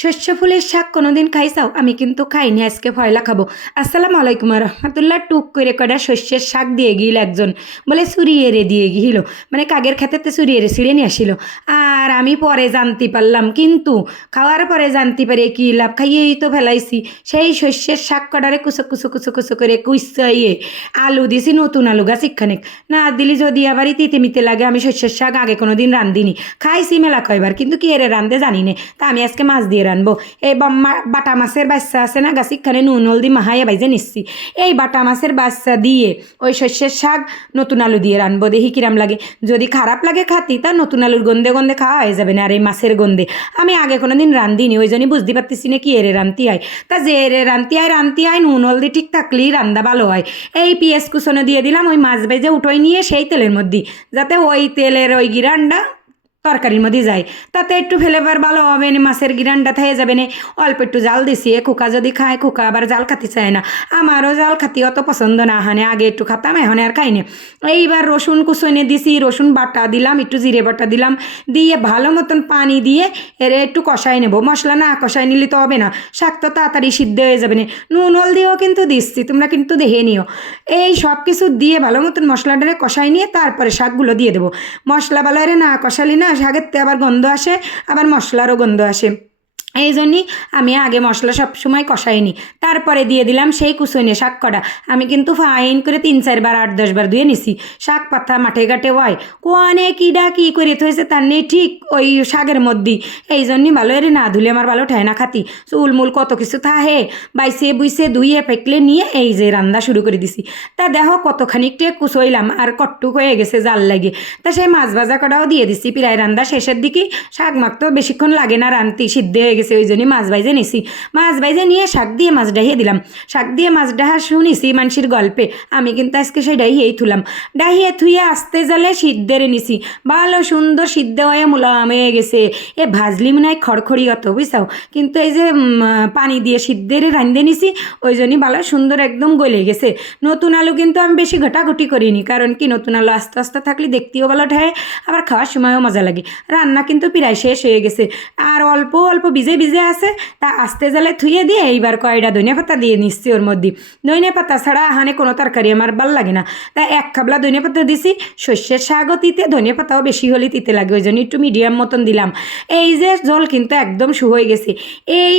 শস্য ফুলের শাক কোনোদিন খাইছাও আমি কিন্তু খাইনি, আজকে ফয়লা খাব আসসালামু আলাইকুম রহমতুল্লাহ টুক করে কটা শস্যের শাক দিয়ে গিল একজন। বলে সুরিয়ে রে দিয়ে গিল। মানে কাগের খেতেতে সুরিয়ে রে ছিঁড়ে নিয়ে আসিল। আর আমি পরে জানতে পারলাম কিন্তু, খাওয়ার পরে জানতে পারি কি লাভ? খাইয়েই তো ফেলাইছি। সেই শস্যের শাক কটারে কুচো কুচো কুচো কুচো করে কুচাইয়ে আলু দিছি, নতুন আলু গাছ খানিক না দিলি যদি আবার তিতে মিতে লাগে, আমি শস্যের শাক আগে কোনো দিন রান্ধিনি। খাইছি মেলা কয়বার, কিন্তু কি এরে রান্ধে জানি না। তা আমি আজকে মাছ দিয়ে রানবো। এই বাটা মাছের বাচ্চা আছে না গাছিখানে নুন, হলদি, মাহাইয়া বাইজে নিচ্ছি। এই বাটা মাছের বাচ্চা দিয়ে ওই শস্যের শাক নতুন আলু দিয়ে রানবো। দেখি কিরাম লাগে। যদি খারাপ লাগে খাতি, তা নতুন আলুর গন্ধে গন্ধে খাওয়া হয়ে যাবে না আর এই মাছের গন্ধে। আমি আগে কোনো দিন রান্ধিনি, ওই জন্যই বুঝতে পারতেছি না কি এরে রান্তি হয় তা যে এরে রান্তি হয় রান্তি হয় নুন, হলদি ঠিক থাকলেই রান্না ভালো হয়। এই পিঁয়াজ কুচনো দিয়ে দিলাম, ওই মাছ ভেজে উঠোই নিয়ে সেই তেলের মধ্যে যাতে ওই তেলের ওই গিরানটা তরকারির মধ্যে যায়। তাতে একটু ফ্লেভার ভালো হবে না, মাছের গিরানটা থেকে যাবে না। অল্প একটু জাল দিছি, এ খোকা যদি খায়, খোকা আবার জাল খাতে চায় না। আমারও জাল খাতি অত পছন্দ না, হানে আগে একটু খাতাম, এখন আর খাই না। এইবার রসুন কুচনে দিছি, রসুন বাটা দিলাম, একটু জিরে বাটা দিলাম। দিয়ে ভালো মতন পানি দিয়ে এর একটু কষাই নেব। মশলা না কষাই নিলে তো হবে না, শাক তো তাড়াতাড়ি সিদ্ধ হয়ে যাবে না। নুন, হলদিও কিন্তু দিচ্ছি, তোমরা কিন্তু দেখে নিও। এই সব কিছু দিয়ে ভালো মতন মশলাটারে কষাই নিয়ে তারপরে শাকগুলো দিয়ে দেবো। মশলা ভালো না কষালি না শাকের তে আবার গন্ধ আসে আবার মশলারও গন্ধ আসে। এই জন্যই আমি আগে মশলা সব সময় কষাইনি। তারপরে দিয়ে দিলাম সেই কুসইনে শাক কটা আমি কিন্তু ফাইন করে তিন চারবার আট দশবার ধুয়ে নিছি। শাক পাতা মাঠে ঘাটে হয় কোয়ানে কিডা কি করে থয়েছে তার নেই ঠিক ওই শাকের মধ্যেই এই জন্যই ভালো এর না ধুলে আমার ভালো ঠায় না খাতি। চুলমুল কত কিছু থাহে। বাইসে, বুইসে ধুইয়ে ফেকলে নিয়ে এই যে রান্না শুরু করে দিছি। তা দেখো কতখানিকটা কুচইলাম আর কট্টু হয়ে গেছে জাল লাগে। তা সেই মাছ ভাজা কটাও দিয়ে দিছি। প্রায় রান্না শেষের দিকে। শাক মাখতেও বেশিক্ষণ লাগে না, রান্তি সিদ্ধ হয়ে গেছে। ওই জন্যই মাছ ভাইজে নিছি। মাছ ভাইজে নিয়ে শাক দিয়ে মাছ ডাহিয়ে দিলাম। শাক দিয়ে মাছ ডাহা শুনিছি মানুষের গল্পে। আমি কিন্তু আজকে সেই ডাহিয়েই থুলাম। ডাহিয়ে থুয়ে আসতে জালে সিদ্ধের নিছি। ভালো সুন্দর সিদ্ধ হয়ে মুলাম হয়ে গেছে। এ ভাজলি মনে হয় খড়খড়ি অত, বুঝছাও? কিন্তু এই যে পানি দিয়ে সিদ্ধের রান্ধে নিছি, ওই জন্যই ভালো সুন্দর একদম গলে গেছে। নতুন আলু কিন্তু আমি বেশি ঘটাঘটি করিনি, কারণ কি নতুন আলু আস্তে আস্তে থাকলে দেখতেও ভালো ঠায়, আবার খাওয়ার সময়ও মজা লাগে। রান্না কিন্তু প্রায় শেষ হয়ে গেছে। আর অল্প অল্প ভিজে ভিজে আছে, তা আস্তে জালে ধুয়ে দিয়ে এইবার কয়টা ধনিয়া পাতা দিয়ে নিচ্ছি ওর মধ্যে। ধনিয়া পাতা ছাড়া হানে কোনো তরকারি আমার ভালো লাগে না। তা এক খাবলা ধনিয়া পাতা দিছি শস্যের শাকও তিতে, ধনিয়া পাতাও বেশি হলে তিতে লাগে, ওই জন্য একটু মিডিয়াম মতন দিলাম। এই যে জল কিন্তু একদম শু হয়ে গেছে। এই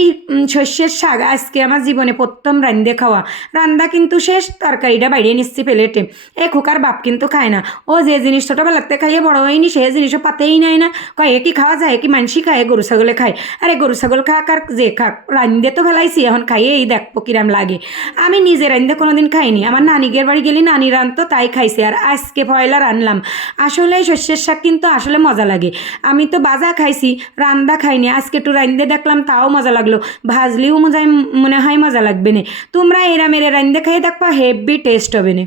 শস্যের শাক আজকে আমার জীবনে প্রথম রান্ধে খাওয়া। রান্দা কিন্তু শেষ, তরকারিটা বাইরে নিচ্ছি প্লেটে। এ খোকার বাপ কিন্তু খায় না। ও যে জিনিস ছোটোবেলাতে খাইয়ে বড় হয়নি, সে জিনিসও পাতেই নাই না। কয় কি খাওয়া যায়, কি মানসি খায়, গরু ছাগলে খায়। আরে গরু ছাগল খাক আর যে খাক রান্ধে তো ফেলাইছি, এখন খাইয়ে এই দেখব কিরাম লাগে। আমি নিজে রান্ধে কোনোদিন খাইনি। আমার নানিগের বাড়ি গেলে, নানি রান্ধতো তাই খাইছে। আর আজকে পয়লা রানলাম আসলে শস্যের শাক কিন্তু আসলে মজা লাগে। আমি তো বাজা খাইছি রান্দা খাইনি। আজকে একটু রান্ধে দেখলাম, তাও মজা লাগল। ভাজলেও মজা মনে হয় মজা লাগবে না। তোমরা এরা মেরে রান্ধে খাইয়ে দেখবা হেভি টেস্ট হবে না।